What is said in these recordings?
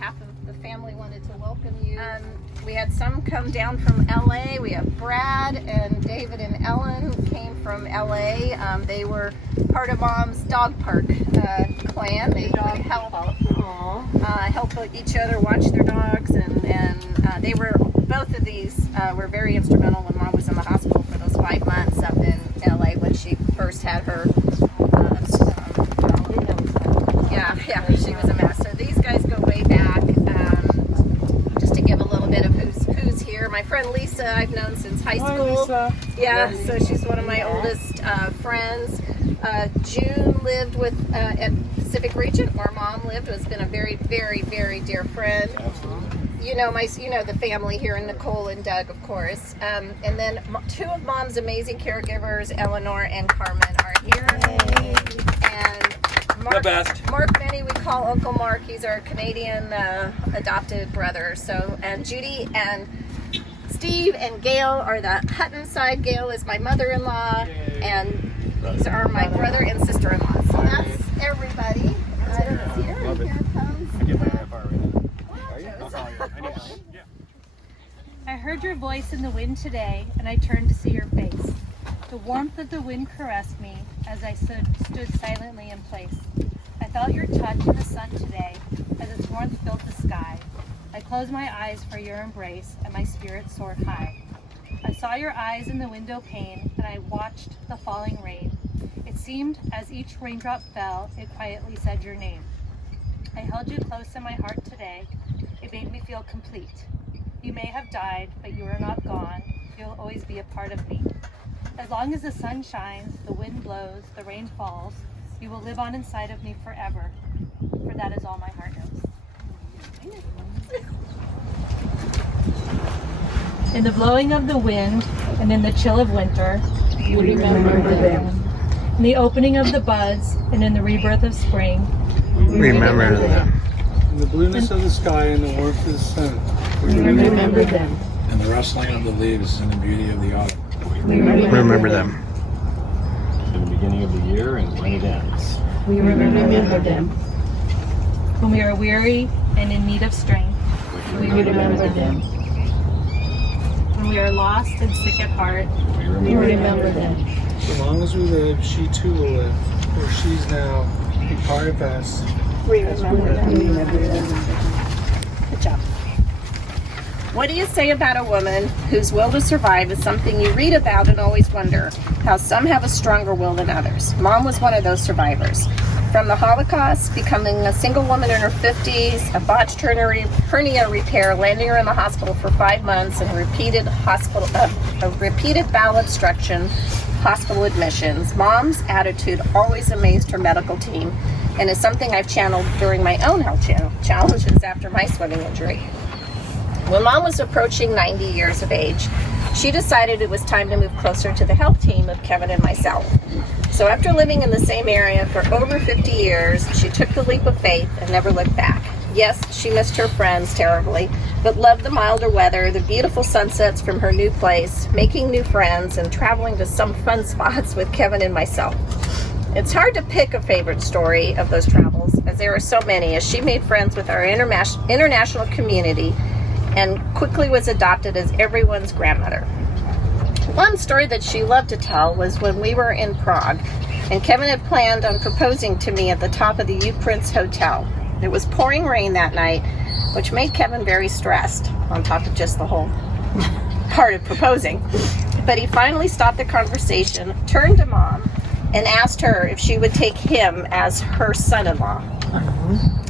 behalf of the family, wanted to welcome you. We had some come down from LA. We have Brad and David and Ellen came from LA. They were part of Mom's dog park clan. They would help each other watch their dogs, and they were, both of these were very instrumental when Mom was in the hospital for those 5 months up in LA when she first had her. Yeah, she was a mess. So these guys go way back. Just to give a little bit of who's here. My friend Lisa, I've known since high school. Hi, Lisa. Yeah, so she's one of my oldest friends. June lived with at Pacific Regent, where Mom lived. Has been a very, very, very dear friend. You know the family here, and Nicole and Doug, of course. And then two of Mom's amazing caregivers, Eleanor and Carmen, are here. Yay. And Mark Benny, we call Uncle Mark. He's our Canadian adopted brother. So, and Judy and Steve and Gail are the Hutton side. Gail is my mother-in-law, and these are my brother and sister-in-law. So that's everybody. Here comes. I heard your voice in the wind today, and I turned to see your face. The warmth of the wind caressed me as I stood silently in place. I felt your touch in the sun today as its warmth filled the sky. I closed my eyes for your embrace, and my spirit soared high. I saw your eyes in the window pane, and I watched the falling rain. It seemed as each raindrop fell, it quietly said your name. I held you close in my heart today. It made me feel complete. You may have died, but you are not gone. You'll always be a part of me. As long as the sun shines, the wind blows, the rain falls, you will live on inside of me forever. For that is all my heart knows. In the blowing of the wind and in the chill of winter, we remember them. In the opening of the buds and in the rebirth of spring, Remember them. In the blueness of the sky and the warmth of the sun. We remember them. And the rustling of the leaves and the beauty of the autumn. We Remember them. In the beginning of the year and when it ends. We remember them. when we are weary and in need of strength, We remember them. when we are lost and sick at heart, We remember them. So long as we live, she too will live. For she's now a part of us. We remember them. Good job. What do you say about a woman whose will to survive is something you read about and always wonder how some have a stronger will than others? Mom was one of those survivors. From the Holocaust, becoming a single woman in her 50s, a botched hernia repair, landing her in the hospital for 5 months, and repeated bowel obstruction, hospital admissions. Mom's attitude always amazed her medical team, and is something I've channeled during my own health challenges after my swimming injury. When Mom was approaching 90 years of age, she decided it was time to move closer to the health team of Kevin and myself. So after living in the same area for over 50 years, she took the leap of faith and never looked back. Yes, she missed her friends terribly, but loved the milder weather, the beautiful sunsets from her new place, making new friends, and traveling to some fun spots with Kevin and myself. It's hard to pick a favorite story of those travels, as there are so many, as she made friends with our international community and quickly was adopted as everyone's grandmother. One story that she loved to tell was when we were in Prague, and Kevin had planned on proposing to me at the top of the U Prince Hotel. It was pouring rain that night, which made Kevin very stressed, on top of just the whole part of proposing. But he finally stopped the conversation, turned to Mom, and asked her if she would take him as her son-in-law.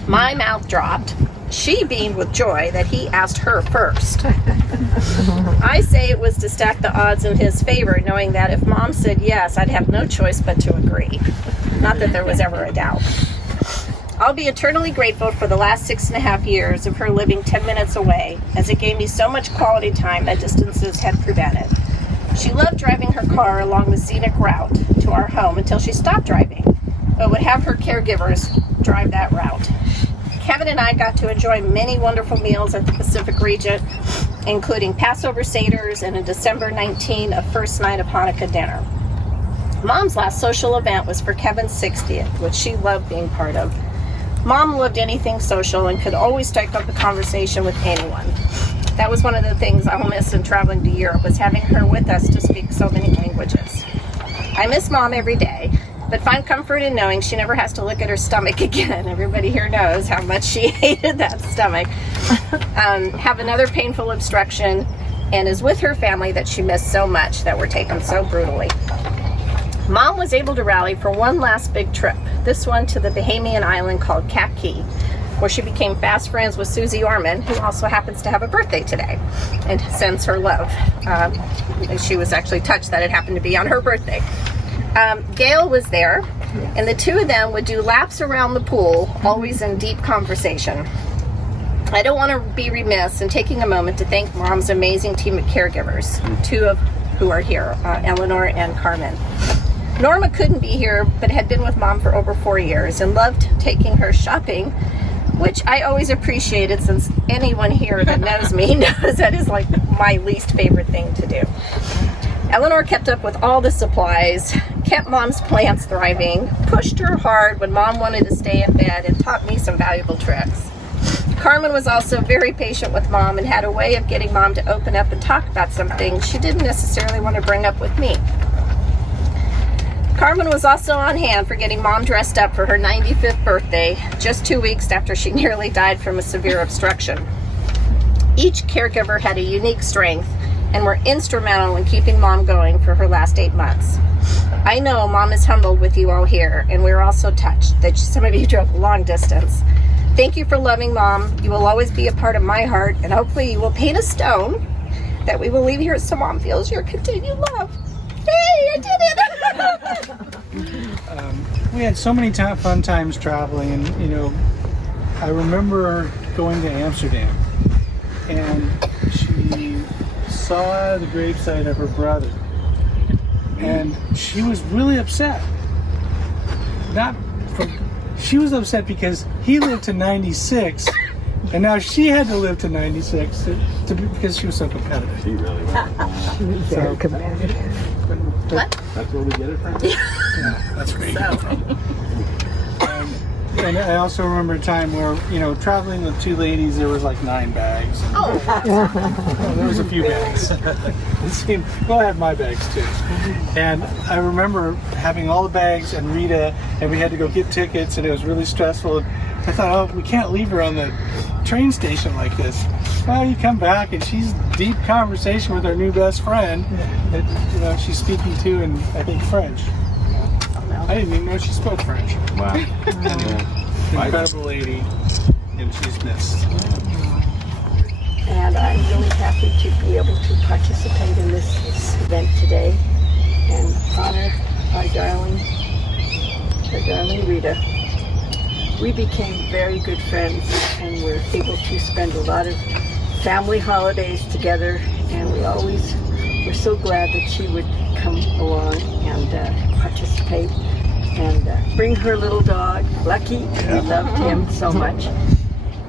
My mouth dropped. She beamed with joy that he asked her first. I say it was to stack the odds in his favor, knowing that if Mom said yes, I'd have no choice but to agree. Not that there was ever a doubt. I'll be eternally grateful for the last 6.5 years of her living 10 minutes away, as it gave me so much quality time that distances had prevented. She loved driving her car along the scenic route to our home until she stopped driving, but would have her caregivers drive that route. Kevin and I got to enjoy many wonderful meals at the Pacific Regent, including Passover Seders and in December 19, a first night of Hanukkah dinner. Mom's last social event was for Kevin's 60th, which she loved being part of. Mom loved anything social and could always strike up a conversation with anyone. That was one of the things I'll miss in traveling to Europe, was having her with us to speak so many languages. I miss Mom every day, but find comfort in knowing she never has to look at her stomach again. Everybody here knows how much she hated that stomach. Have another painful obstruction, and is with her family that she missed so much that were taken so brutally. Mom was able to rally for one last big trip, this one to the Bahamian island called Cap Key, where she became fast friends with Susie Orman, who also happens to have a birthday today, and sends her love. She was actually touched that it happened to be on her birthday. Gail was there, and the two of them would do laps around the pool, always in deep conversation. I don't want to be remiss in taking a moment to thank Mom's amazing team of caregivers, two of who are here, Eleanor and Carmen. Norma couldn't be here, but had been with Mom for over 4 years and loved taking her shopping, which I always appreciated, since anyone here that knows me knows that is like my least favorite thing to do. Eleanor kept up with all the supplies, kept Mom's plants thriving, pushed her hard when Mom wanted to stay in bed, and taught me some valuable tricks. Carmen was also very patient with Mom and had a way of getting Mom to open up and talk about something she didn't necessarily want to bring up with me. Carmen was also on hand for getting Mom dressed up for her 95th birthday, just 2 weeks after she nearly died from a severe obstruction. Each caregiver had a unique strength and were instrumental in keeping Mom going for her last 8 months. I know Mom is humbled with you all here, and we're also touched that some of you drove long distance. Thank you for loving Mom. You will always be a part of my heart, and hopefully you will paint a stone that we will leave here so Mom feels your continued love. Hey, I did it! We had so many fun times traveling, and I remember going to Amsterdam, and she saw the gravesite of her brother, and she was really upset. She was upset because he lived to 96, and now she had to live to 96 because she was so competitive. She really was. Very competitive. That's where we get it from. Yeah, that's great. And I also remember a time where, traveling with two ladies, there was like 9 bags. Oh, there was a few bags. Well, I had my bags too. And I remember having all the bags and Rita, and we had to go get tickets, and it was really stressful. I thought, we can't leave her on the train station like this. Well, you come back, and she's deep conversation with her new best friend that she's speaking to in, I think, French. I didn't even know she spoke French. Wow. Incredible lady, and she's missed. And I'm really happy to be able to participate in this event today and honor our darling Rita. We became very good friends, and were able to spend a lot of family holidays together, and we always were so glad that she would come along and participate and bring her little dog, Lucky. We loved him so much.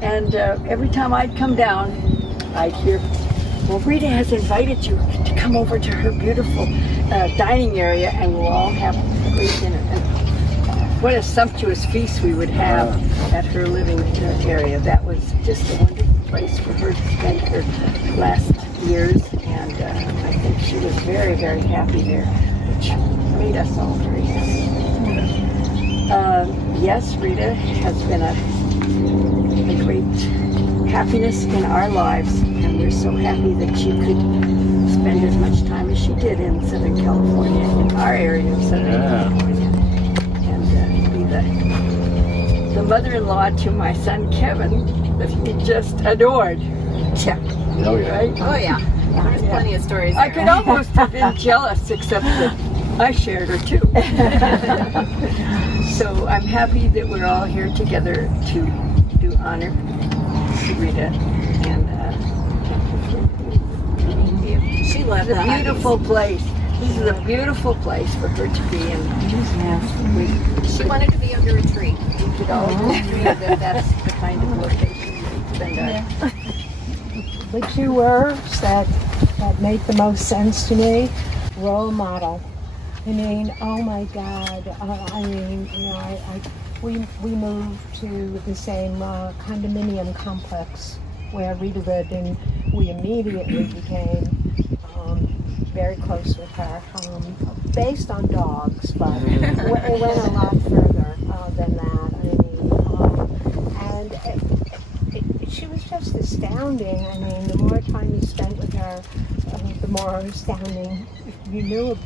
And every time I'd come down, I'd hear, well, Rita has invited you to come over to her beautiful dining area, and we'll all have a great dinner. And what a sumptuous feast we would have at her living area. That was just a wonderful place for her to spend her last years, and I think she was very, very happy there, which made us all very happy. Yes, Rita has been a great happiness in our lives, and we're so happy that she could spend as much time as she did in Southern California, in our area of Southern California, and be the mother-in-law to my son Kevin that he just adored. Yeah. Oh, yeah. Right? Oh yeah, there's plenty of stories I there. could almost have been jealous, except that I shared her too. So I'm happy that we're all here together to do honor to Rita, and She loved it's a that. beautiful place. This is a beautiful place for her to be in. She wanted to be under a tree. We could all agree that that's the kind of location we spend our The 2 words that make the most sense to me: role model. I mean, oh my God. I we moved to the same condominium complex where Rita lived, and we immediately became very close with her, based on dogs, but it went a lot further than that. I mean, and she was just astounding. I mean, the more time you spent with her, the more astounding you knew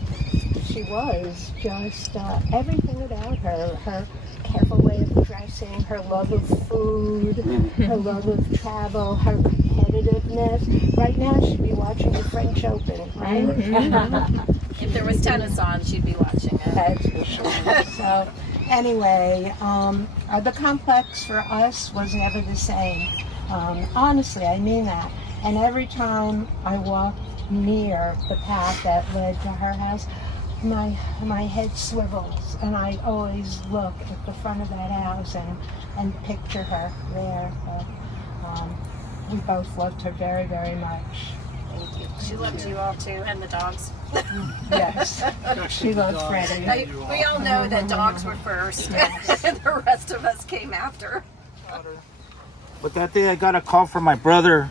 she was. Just everything about her, her careful way of dressing, her love of food, her love of travel, her competitiveness. Right now she'd be watching the French Open, right? If there was tennis on, she'd be watching it. That's for sure. So anyway, the complex for us was never the same. Honestly, I mean that. And every time I walked near the path that led to her house, my head swivels, and I always look at the front of that house and picture her there. But, we both loved her very, very much. Thank you. She loved you all too, and the dogs. Yes, she loved Freddie. We all know that dogs were first, and the rest of us came after. But that day I got a call from my brother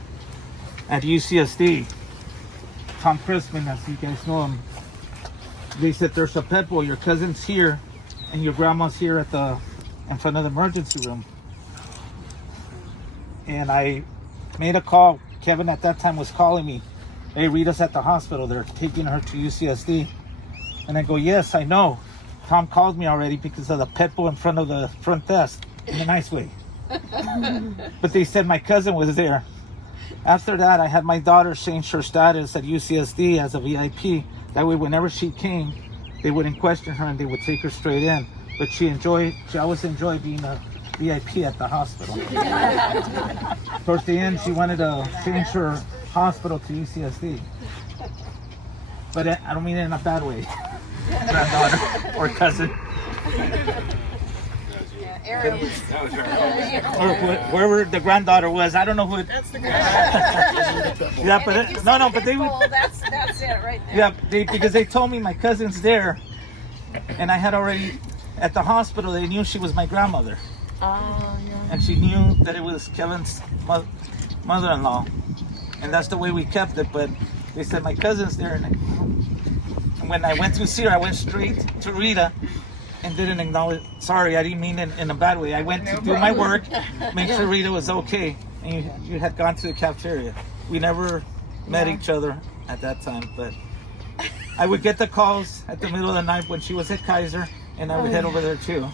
at UCSD, Tom Crispin, as you guys know him. They said, there's a pet bull, your cousin's here, and your grandma's here in front of the emergency room. And I made a call. Kevin at that time was calling me. Hey, Rita's at the hospital. They're taking her to UCSD. And I go, yes, I know. Tom called me already because of the pet bull in front of the front desk, in a nice way. But they said my cousin was there. After that, I had my daughter change her status at UCSD as a VIP. That way, whenever she came, they wouldn't question her and they would take her straight in. But she always enjoyed being a VIP at the hospital. Towards the end, she wanted to change her hospital to UCSD. But I don't mean it in a bad way. Granddaughter or cousin. Aaron was, Or wherever the granddaughter was. I don't know who it. That's the granddaughter. Yeah, but they would. That's it right there. Yeah, because they told me my cousin's there, and I had already at the hospital. They knew she was my grandmother. Oh, yeah. And she knew that it was Kevin's mother-in-law, and that's the way we kept it. But they said my cousin's there, and when I went to see her, I went straight to Rita and didn't acknowledge. Sorry, I didn't mean it in a bad way. I went to do my work, make sure Rita was okay, and you had gone to the cafeteria. We never met each other at that time, but I would get the calls at the middle of the night when she was at Kaiser, and I would head over there too.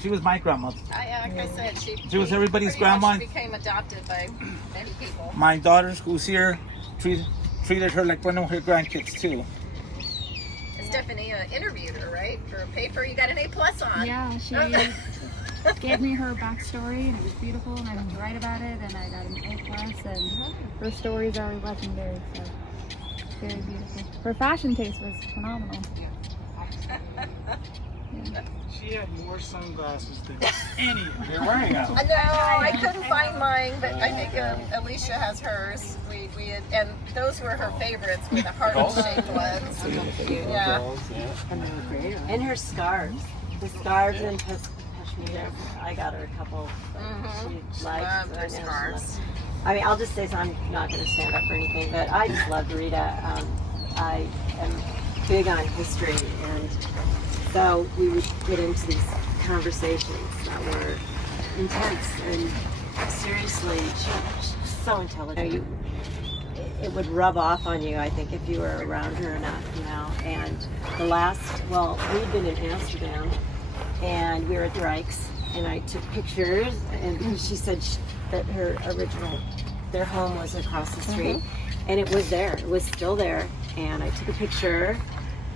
She was my grandmother. Like I said, She was everybody's grandma. She became adopted by many people. My daughter, who's here, treated her like one of her grandkids too. Stephanie interviewed her, right? For a paper you got an A+ on. Yeah, she gave me her backstory, and it was beautiful, and I had to write about it, and I got an A+, and her stories are legendary, so very beautiful. Her fashion taste was phenomenal. Yeah. She had more sunglasses than anyone. You're wearing them. No, I couldn't find mine, but I think Alicia has hers. We had, and those were her favorites, were the heart-shaped ones. Yeah. And they were great. And her scarves. The scarves and pashmina. I got her a couple. She liked loved her scarves. I mean, I'll just say, so I'm not going to stand up for anything, but I just loved Rita. I am big on history, and so we would get into these conversations that were intense and seriously, she's so intelligent. It would rub off on you, I think, if you were around her enough, you know. And we'd been in Amsterdam, and we were at the Rijks, and I took pictures, and because she said that their home was across the street, and it was there, it was still there, and I took a picture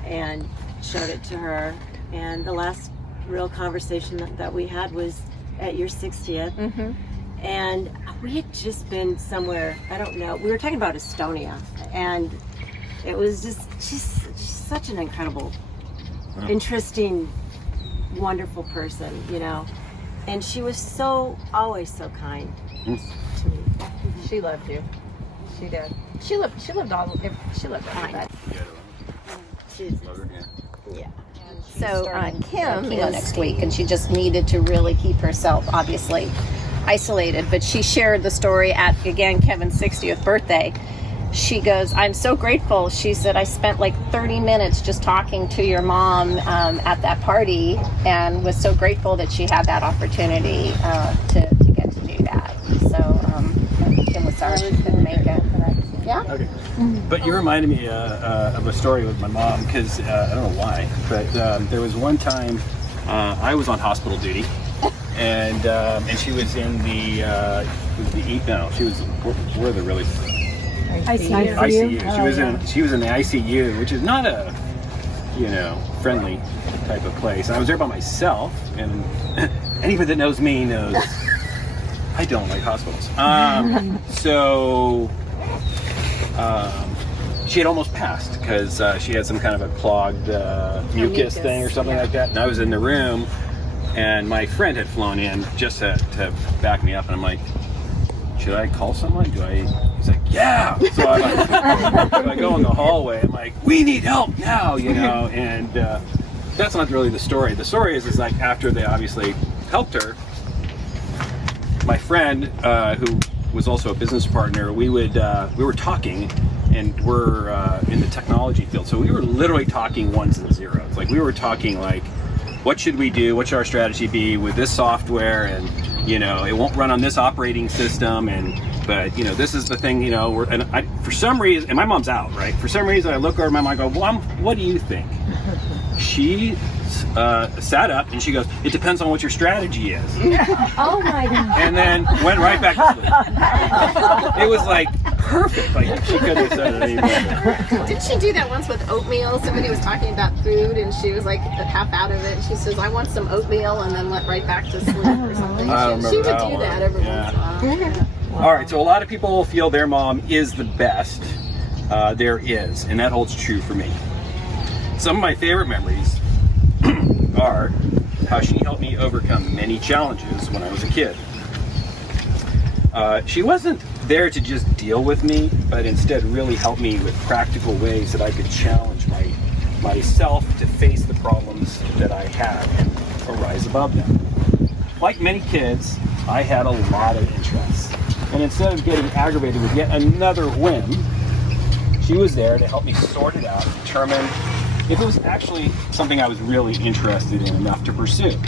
and showed it to her, and the last real conversation that we had was at your 60th, and we had just been somewhere, I don't know, we were talking about Estonia, and it was she's such an incredible, interesting, wonderful person, you know, and she was always so kind to me. She loved you. She did. She loved everybody. She's, yeah. So Kim is next week, and she just needed to really keep herself obviously isolated. But she shared the story at, again, Kevin's 60th birthday. She goes, I'm so grateful. She said, I spent like 30 minutes just talking to your mom at that party, and was so grateful that she had that opportunity to get to do that. So Kim was sorry she couldn't make it. Yeah? Okay. But you reminded me of a story with my mom, because I don't know why, but there was one time I was on hospital duty, and she was in she was where the really ICU. She was in the ICU, which is not a friendly type of place. And I was there by myself, and anybody that knows me knows I don't like hospitals. She had almost passed because she had some kind of a clogged mucus thing or something like that. And I was in the room, and my friend had flown in just to back me up. And I'm like, should I call someone? He's like, yeah. So I go in the hallway. I'm like, we need help now, And that's not really the story. The story is like after they obviously helped her, my friend, who was also a business partner, we were talking, and we're in the technology field, so we were literally talking ones and zeros. Like we were talking like, what should we do? What should our strategy be with this software? And it won't run on this operating system. But this is the thing. For some reason, and my mom's out, right? For some reason, I look over at my mom and go, Mom, what do you think? She sat up and she goes, it depends on what your strategy is. Oh my God. And then went right back to sleep. It was like perfect. Like she couldn't have said it any better. Did she do that once with oatmeal? Somebody was talking about food, and she was like half out of it. And she says, I want some oatmeal, and then went right back to sleep or something. She would do that every once in a while. All right, so a lot of people feel their mom is the best there is, and that holds true for me. Some of my favorite memories are how she helped me overcome many challenges when I was a kid. She wasn't there to just deal with me, but instead really helped me with practical ways that I could challenge myself to face the problems that I had and rise above them. Like many kids, I had a lot of interests. And instead of getting aggravated with yet another whim, she was there to help me sort it out, determine if it was actually something I was really interested in enough to pursue.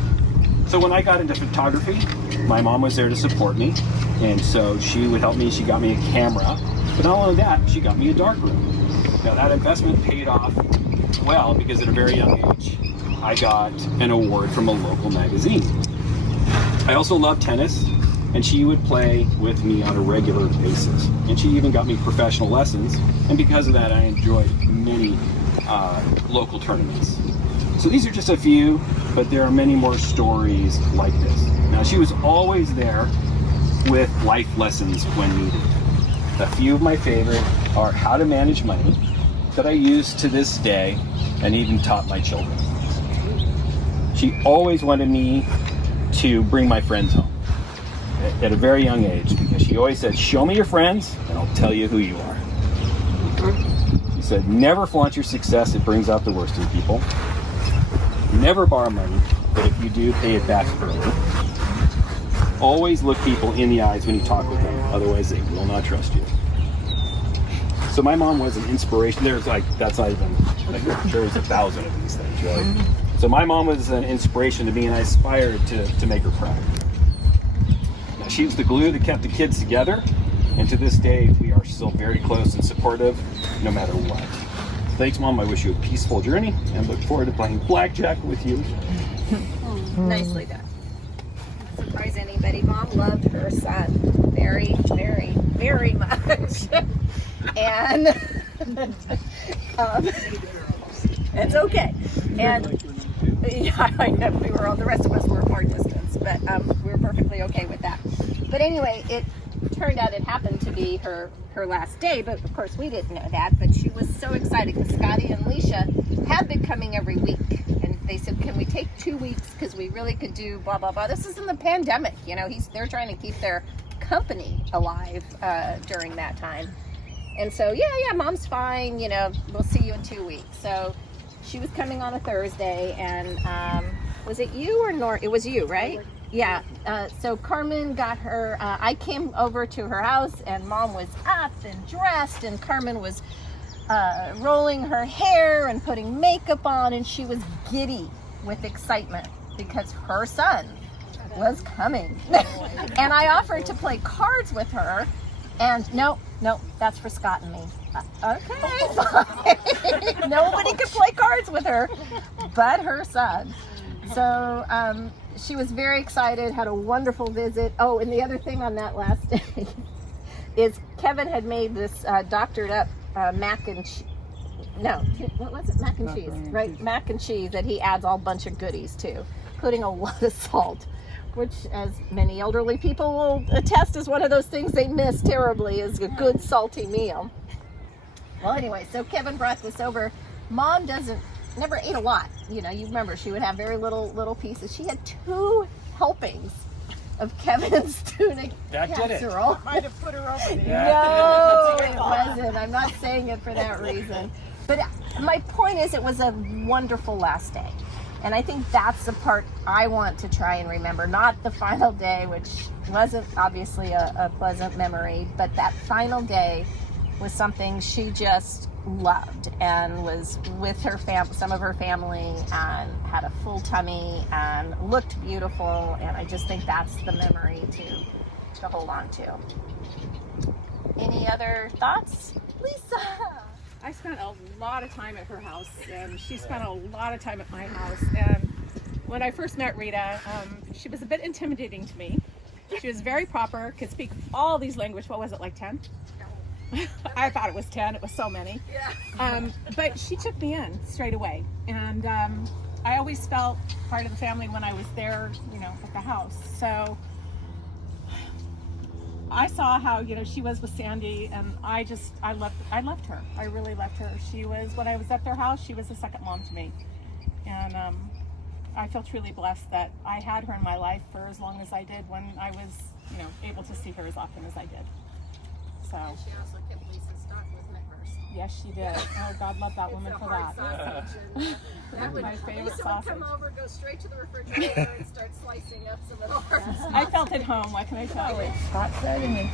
So when I got into photography, my mom was there to support me, and so she would help me. She got me a camera, but not only that, she got me a darkroom. Now that investment paid off well, because at a very young age, I got an award from a local magazine. I also love tennis, and she would play with me on a regular basis. And she even got me professional lessons, and because of that, I enjoyed many local tournaments. So these are just a few, but there are many more stories like this. Now, she was always there with life lessons when needed. A few of my favorite are how to manage money, that I use to this day and even taught my children. She always wanted me to bring my friends home at a very young age, because she always said, show me your friends and I'll tell you who you are. She said, never flaunt your success, it brings out the worst in people. Never borrow money, but if you do, pay it back early. Always look people in the eyes when you talk with them, otherwise they will not trust you. So my mom was an inspiration. There's that's not even, I'm sure there's 1,000 of these things, right? So my mom was an inspiration to me, and I aspired to make her proud. Now, she was the glue that kept the kids together, and to this day, we are still very close and supportive, no matter what. Thanks, Mom. I wish you a peaceful journey, and look forward to playing blackjack with you. Nicely done. Not surprise anybody. Mom loved her son very, very, very much. And it's okay. And yeah, I know we were all, the rest of us were far distance, but we were perfectly okay with that. But anyway, it turned out it happened to be her last day, but of course we didn't know that. But she was so excited because Scotty and Alicia had been coming every week, and they said, can we take 2 weeks, because we really could do blah blah blah. This is in the pandemic, they're trying to keep their company alive during that time. And so yeah, Mom's fine, we'll see you in 2 weeks. So she was coming on a Thursday, and was it you or Nor? It was you, right? Yeah. So Carmen got her. I came over to her house, and Mom was up and dressed, and Carmen was rolling her hair and putting makeup on, and she was giddy with excitement because her son was coming. And I offered to play cards with her, and no, that's for Scott and me. Okay, fine. Nobody could play cards with her but her son. So she was very excited, had a wonderful visit. Oh, and the other thing on that last day is Kevin had made this doctored up mac and cheese. No, what was it? Mac and cheese, right? Mac and cheese that he adds all bunch of goodies to, including a lot of salt, which, as many elderly people will attest, is one of those things they miss terribly, is a good salty meal. Well, anyway, so Kevin brought this over. Mom never ate a lot. You know, you remember she would have very little pieces. She had 2 helpings of Kevin's tuna casserole. Might have put her over there. No, it wasn't. I'm not saying it for that reason. But my point is, it was a wonderful last day. And I think that's the part I want to try and remember. Not the final day, which wasn't obviously a pleasant memory, but that final day was something she just loved, and was with her some of her family, and had a full tummy and looked beautiful. And I just think that's the memory to hold on to. Any other thoughts, Lisa? I spent a lot of time at her house, and she spent a lot of time at my house. And when I first met Rita, she was a bit intimidating to me. She was very proper, could speak all these languages. What was it, like 10? I thought it was 10. It was so many. But she took me in straight away. And I always felt part of the family when I was there, you know, at the house. So I saw how, you know, she was with Sandy, and I loved her. I really loved her. She was, when I was at their house, she was a second mom to me. And I feel truly blessed that I had her in my life for as long as I did, when I was, you know, able to see her as often as I did. So. And she also kept Lisa's stock with Metmers. Yes, she did. Oh, God love that woman for that. That would, my favorite Lisa sausage. would come over, go straight to the refrigerator, and start slicing up some little herbs. I felt at home. What can I tell you? Scott said, and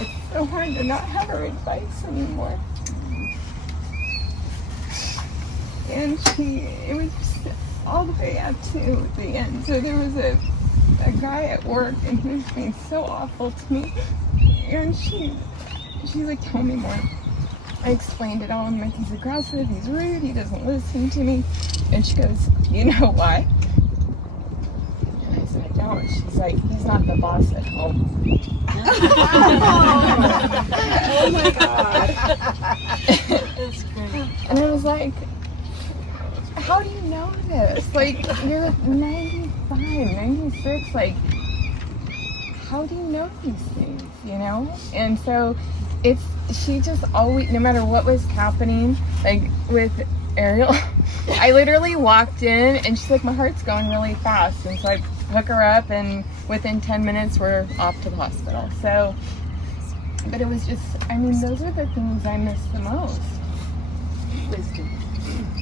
it's so hard to not have her advice anymore. And it was just all the way up to the end. So there was a guy at work, and he was being so awful to me. And she like told me more. I explained it all. I'm like, he's aggressive, he's rude, he doesn't listen to me. And she goes, you know why? And I said, I don't. She's like, he's not the boss at home. Oh my God. That's great. And I was like, how do you know this? Like, you're 95, 96, like, how do you know these things, you know? And so she just always, no matter what was happening, like with Ariel, I literally walked in and she's like, my heart's going really fast. And so I hook her up, and within 10 minutes we're off to the hospital. So, but it was just, I mean, those are the things I miss the most. Wisdom.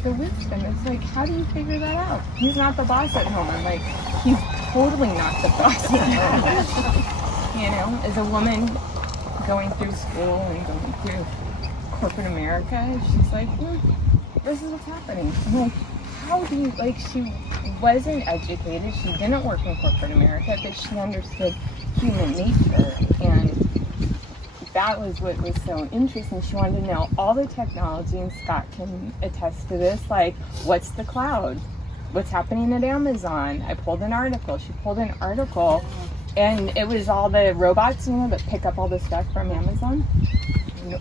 The wisdom. It's like, how do you figure that out? He's not the boss at home. I'm like, he's totally not the boss at home. You know, as a woman going through school and going through corporate America, she's like, this is what's happening. I'm like, how do you, like, she wasn't educated, she didn't work in corporate America, but she understood human nature, and that was what was so interesting. She wanted to know all the technology, and Scott can attest to this, like, what's the cloud? What's happening at Amazon? I pulled an article. She pulled an article, and it was all the robots, you know, that pick up all the stuff from Amazon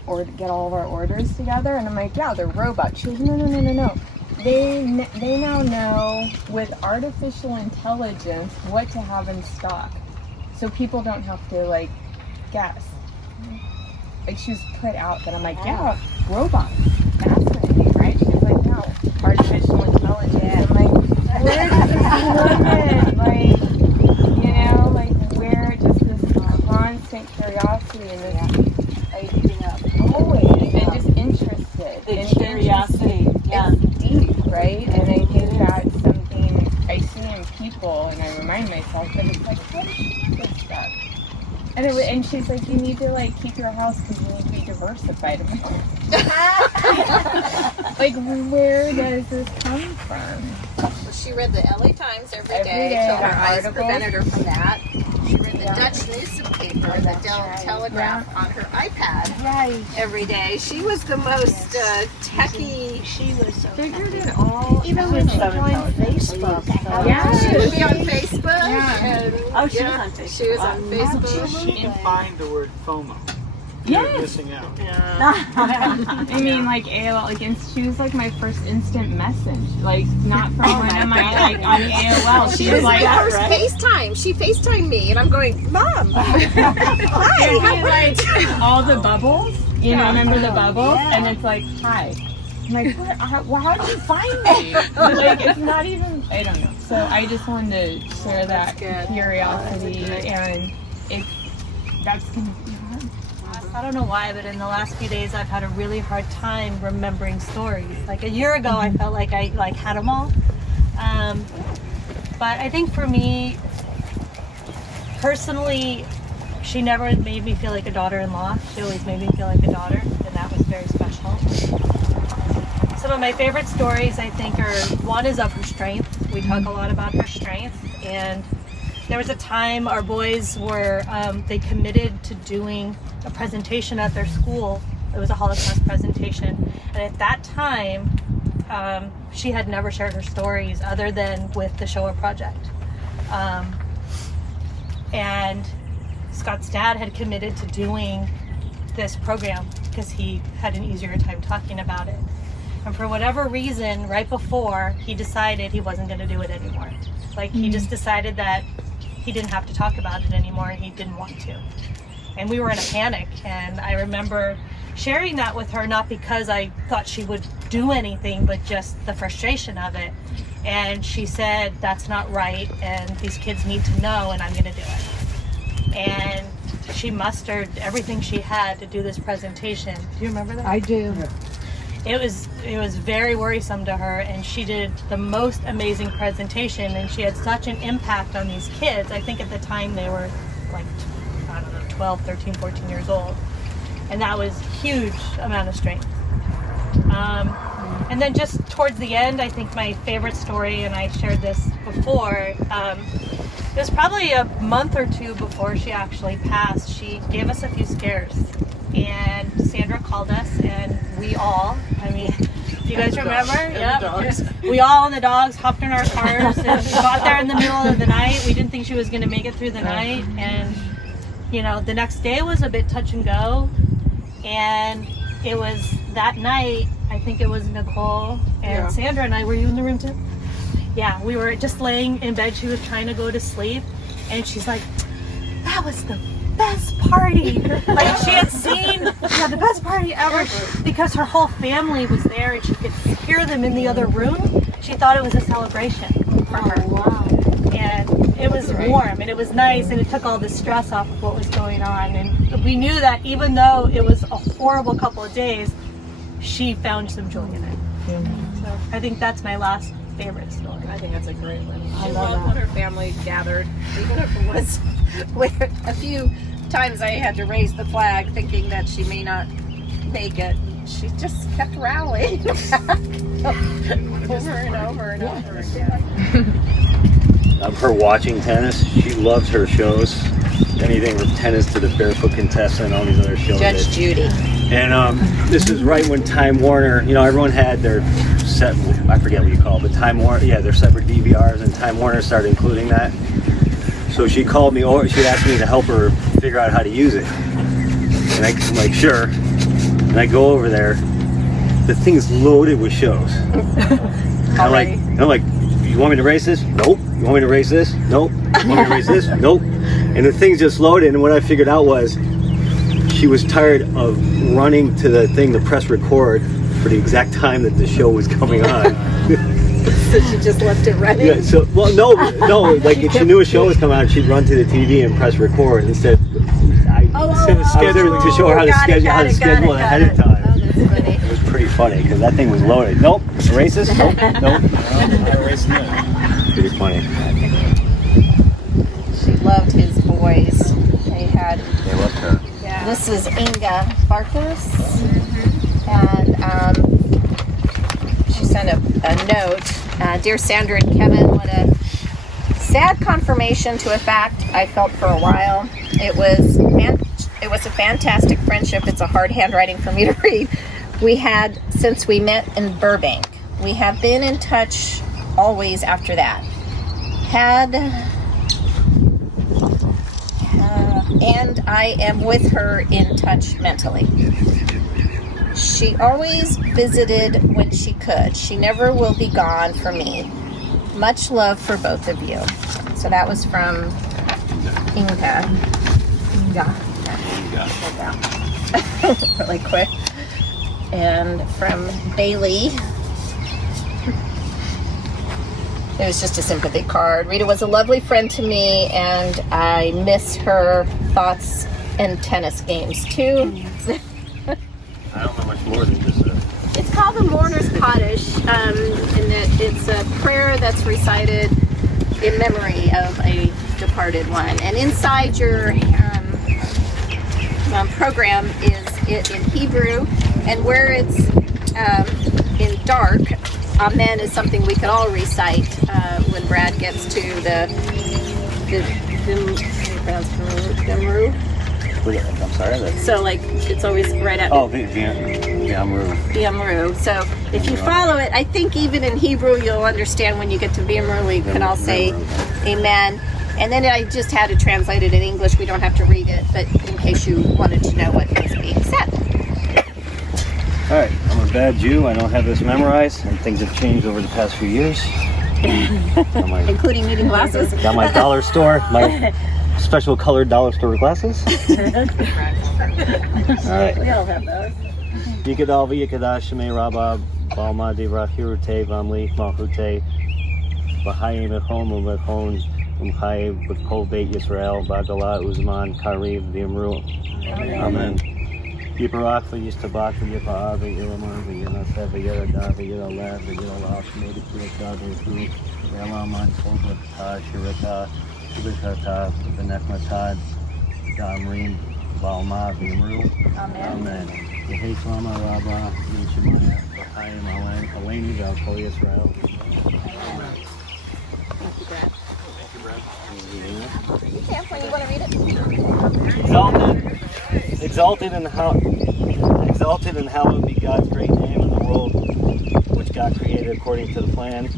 or get all of our orders together. And I'm like, yeah, they're robots. She goes, no. They now know with artificial intelligence what to have in stock, so people don't have to, like, guess. Like, she was put out that I'm like, yeah, robots, fascinating, right? She was like, no, artificial intelligence. I'm like, where is this woman? Like, you know, like, where just this constant curiosity and this, like, always, and just interested. The curiosity, it's deep, right? And she's like, you need to like keep your house because you need to be diversified. Like, where does this come from? Well, she read the LA Times every day till her eyes prevented her from that. She read the Dutch newspaper, the Telegraph on her iPad every day. She was the most techie. She was so Figured it all. Even when she joined Facebook. She would be on Facebook. Yeah. And, She was on Facebook. She was on Facebook. She defined the word FOMO. Yes. You're missing out. I mean, like AOL, she was like my first instant message. Like, not from when am I like on AOL. She was like first FaceTime. She FaceTimed me, and I'm going, Mom. Hi. Like all the bubbles. You know, remember the bubbles? And it's like, hi. I'm like, how did you find me? Like, it's not even. I don't know. So I just wanted to share that curiosity, and that's gonna be hard. I don't know why, but in the last few days I've had a really hard time remembering stories. Like a year ago I felt like I had them all. But I think for me, personally, she never made me feel like a daughter-in-law. She always made me feel like a daughter, and that was very special. Some of my favorite stories I think are, one is of her strength. We talk a lot about her strength, and there was a time our boys were, they committed to doing a presentation at their school. It was a Holocaust presentation. And at that time, she had never shared her stories other than with the Shoah Project. And Scott's dad had committed to doing this program because he had an easier time talking about it. And for whatever reason, right before, he decided he wasn't going to do it anymore. Like, he just decided that he didn't have to talk about it anymore, and he didn't want to. And we were in a panic, and I remember sharing that with her, not because I thought she would do anything, but just the frustration of it. And she said, that's not right, and these kids need to know, and I'm going to do it. And she mustered everything she had to do this presentation. Do you remember that? I do. Yeah. It was very worrisome to her, and she did the most amazing presentation, and she had such an impact on these kids. I think at the time they were like, I don't know, 12, 13, 14 years old. And that was huge amount of strength. And then just towards the end, I think my favorite story, and I shared this before, it was probably a month or two before she actually passed. She gave us a few scares. And Sandra called us, and we all, I mean, do you guys remember? Yep. We all and the dogs hopped in our cars and got there in the middle of the night. We didn't think she was going to make it through the night. And, you know, the next day was a bit touch and go. And it was that night, I think it was Nicole and Sandra and I. Were you in the room too? Yeah, we were just laying in bed. She was trying to go to sleep. And she's like, that was the best party. Like, she had seen the best party ever because her whole family was there and she could hear them in the other room. She thought it was a celebration for her. Wow. And it was warm and it was nice and it took all the stress off of what was going on. And we knew that even though it was a horrible couple of days, she found some joy in it. So I think that's my last favorite story. I think that's a great one. I She love loved that. when her family gathered. Even if it was where a few times I had to raise the flag thinking that she may not make it. She just kept rallying over and over and over again. Her watching tennis. She loves her shows. Anything from tennis to the barefoot contestant, all these other shows. Judge Judy. And this is right when Time Warner, you know, everyone had their set, I forget what you call it, but Time Warner, yeah, their separate DVRs, and Time Warner started including that. So she called me, or she asked me to help her figure out how to use it. And I'm like, sure. And I go over there. The thing's loaded with shows. I'm like, you want me to race this? Nope. You want me to race this? Nope. You want me to race this? Nope. And the thing's just loaded. And what I figured out was she was tired of running to the thing to press record for the exact time that the show was coming on. So she just left it running? Yeah, so, well, no, like if she knew a show was coming on, she'd run to the TV and press record instead. To show her how to schedule it ahead of time. It was pretty funny because that thing was loaded. Nope, racist? Nope, nope. Pretty funny. She loved his boys. They had This is Inga Farkas, and she sent a note. Dear Sandra and Kevin, what a sad confirmation to a fact I felt for a while. It was a fantastic friendship. It's a hard handwriting for me to read. We had since we met in Burbank. We have been in touch always after that. And I am with her in touch mentally. She always visited when she could. She never will be gone for me. Much love for both of you. So that was from Inga. Really quick. And from Bailey. It was just a sympathy card. Rita was a lovely friend to me, and I miss her thoughts and tennis games too. I don't know much more than just a... It's called the Mourner's Cottage, and it's a prayer that's recited in memory of a departed one. And inside your program is it in Hebrew, and where it's in dark, Amen is something we could all recite when Brad gets to the Vimru. I'm sorry. So like it's always right at Vimru. So if you follow it, I think even in Hebrew you'll understand when you get to Vimru. We can all say Amen. And then I just had to translate it in English. We don't have to read it, but in case you wanted to know what was being said. All right, I'm a bad Jew. I don't have this memorized, and things have changed over the past few years. Including needing glasses. Got my dollar store, my special colored dollar store glasses. All right. We all have those. Yikadal v'yikadash shemei rabba balma devra hirute v'amli malchute v'hayim echom u'vechon umchayim b'kol beit Yisrael v'agala uzman kariv v'imru. Amen. Yiparach v'yistabach v'yipa'ah v'yilamar v'yinaseh v'yirada v'yiraleh v'yiralah shmei v'yirata v'yiratu v'yalaman kol v'chata shirata v'yirata v'nechmatad v'amrim v'alma v'yimru. Amen. Yehei Shlama Rabba Yishimaya V'chayim Alein Haleni V'al Yisrael. Thank you, Brad. You can when you want to read it. Exalted in how it would be God's great name in the world, which God created according to the plan.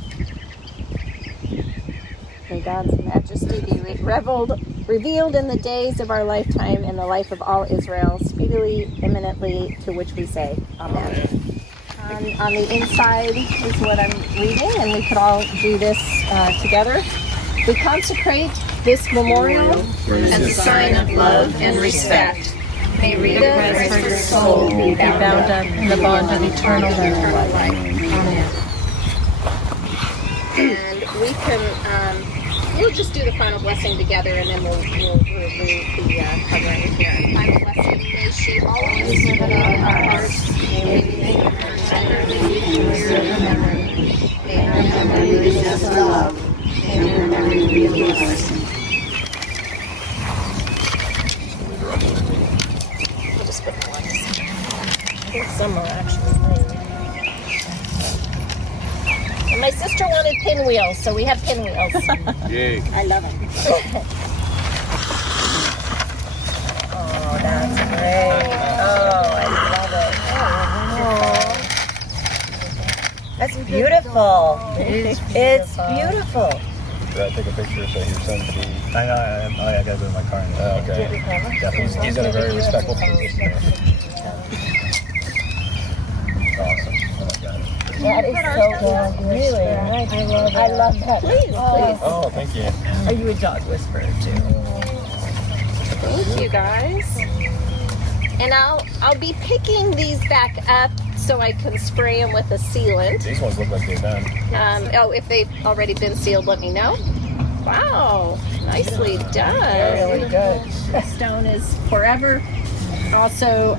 May God's majesty be revealed in the days of our lifetime in the life of all Israel, speedily, imminently, to which we say, Amen. On the inside is what I'm reading, and we could all do this together. We consecrate this memorial as a sign of love and respect. May Rita Kreisberg's soul be bound up in the bond of eternal life. Amen. And we can, we'll just do the final blessing together, and then we'll remove the covering here. Final blessing, may she always live in our hearts. May we think of her tenderly, we're remembering. May her memory be just love. May her memory be yours. We'll just put the ones. I think some are actually mine. And my sister wanted pinwheels, so we have pinwheels. Yay. I love it. Oh, that's great. Oh, I love it. That's beautiful. It's beautiful. Did I take a picture so your son can be... I gotta go to my car. Okay. Definitely. He's in a very respectful position there. Awesome. Oh my God. That is so good. Really nice. I love that. Please. Oh, thank you. Are you a dog whisperer too? Thank you, guys. And I'll be picking these back up so I can spray them with a sealant. These ones look like they're done. If they've already been sealed, let me know. Wow, nicely done. Really good. The stone is forever. Also,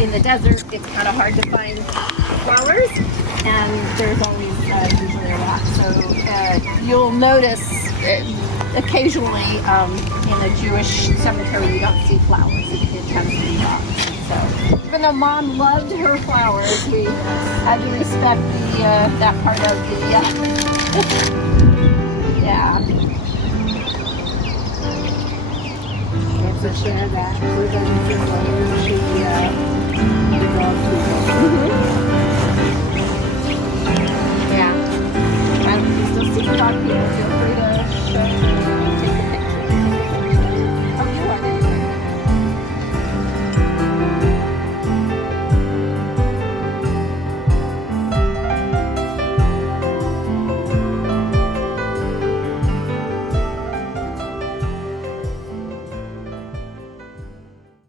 in the desert, it's kind of hard to find flowers, and there's always usually a lot. So you'll notice occasionally in a Jewish cemetery you don't see flowers. It tends to be rocks. So even though Mom loved her flowers, we had to respect that part of the yeah. And to share that, we're going to go to